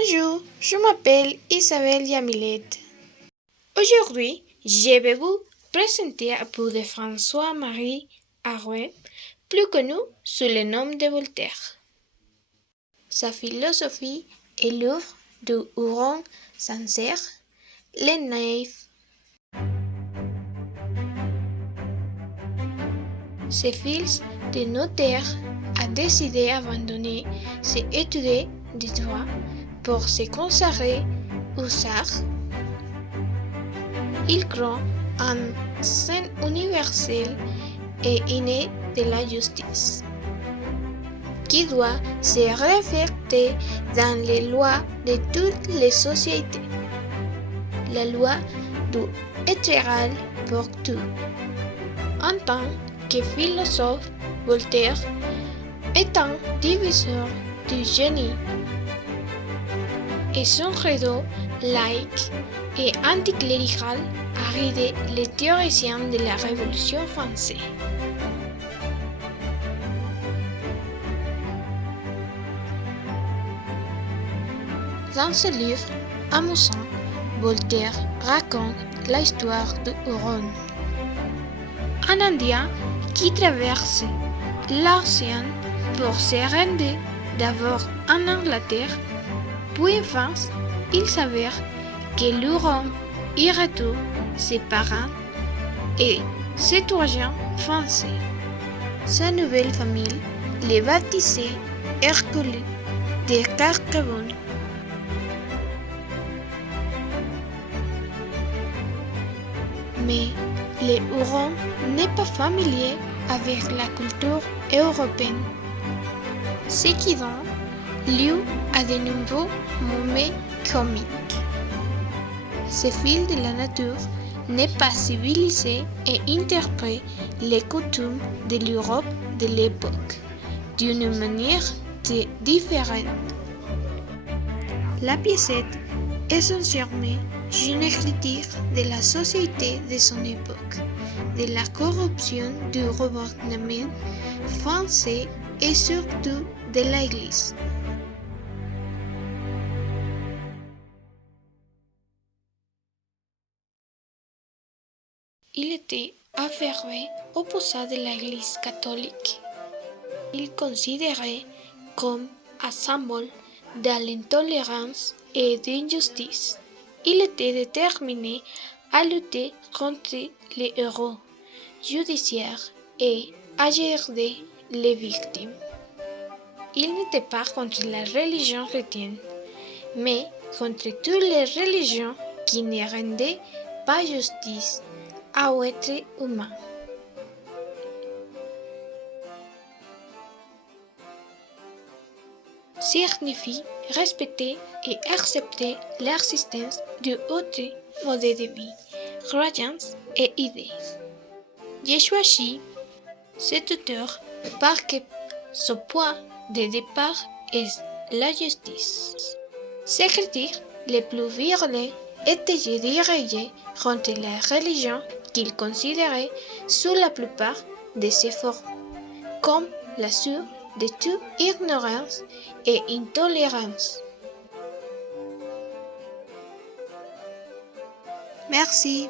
Bonjour, je m'appelle Isabelle Yamilet. Aujourd'hui, je vais vous présenter un peu de François-Marie Arouet, plus connu sous le nom de Voltaire. Sa philosophie est l'œuvre de Huron sincère, les naïfs. Ses fils de notaire a décidé d'abandonner ses études de droit pour se consacrer aux arts. Il croit en scène universelle et innée de la justice, qui doit se refléter dans les lois de toutes les sociétés. La loi doit être égale pour tous. En tant que philosophe, Voltaire est un diviseur du génie, et son credo laïque et anticlérical a aidé les théoriciens de la Révolution française. Dans ce livre amusant, Voltaire raconte l'histoire de Huron, un Indien qui traverse l'océan pour se rendre d'abord en Angleterre, puis en France. Il s'avère que l'Huron y retourne ses parents et citoyens français. Sa nouvelle famille les baptisée Hercule de Carcabonne. Mais le Huron n'est pas familier avec la culture européenne, ce qui donne lieu à de nombreux moments comiques. Ce fil de la nature n'est pas civilisé et interprète les coutumes de l'Europe de l'époque d'une manière très différente. La piècette est essentiellement une critique de la société de son époque, de la corruption du gouvernement français et surtout de l'Église. Il était fervent opposant de l'Église catholique. Il considérait comme un symbole de l'intolérance et de l'injustice. Il était déterminé à lutter contre les héros judiciaires et à aider les victimes. Il n'était pas contre la religion chrétienne, mais contre toutes les religions qui ne rendaient pas justice à l'être humain. Signifie respecter et accepter l'existence d'autres modes de vie, croyances et idées. J'ai choisi cet auteur parce que son point de départ est la justice. Ses critiques les plus virulentes étaient dirigées contre la religion qu'il considérait sous la plupart de ses formes comme la source de toute ignorance et intolérance. Merci.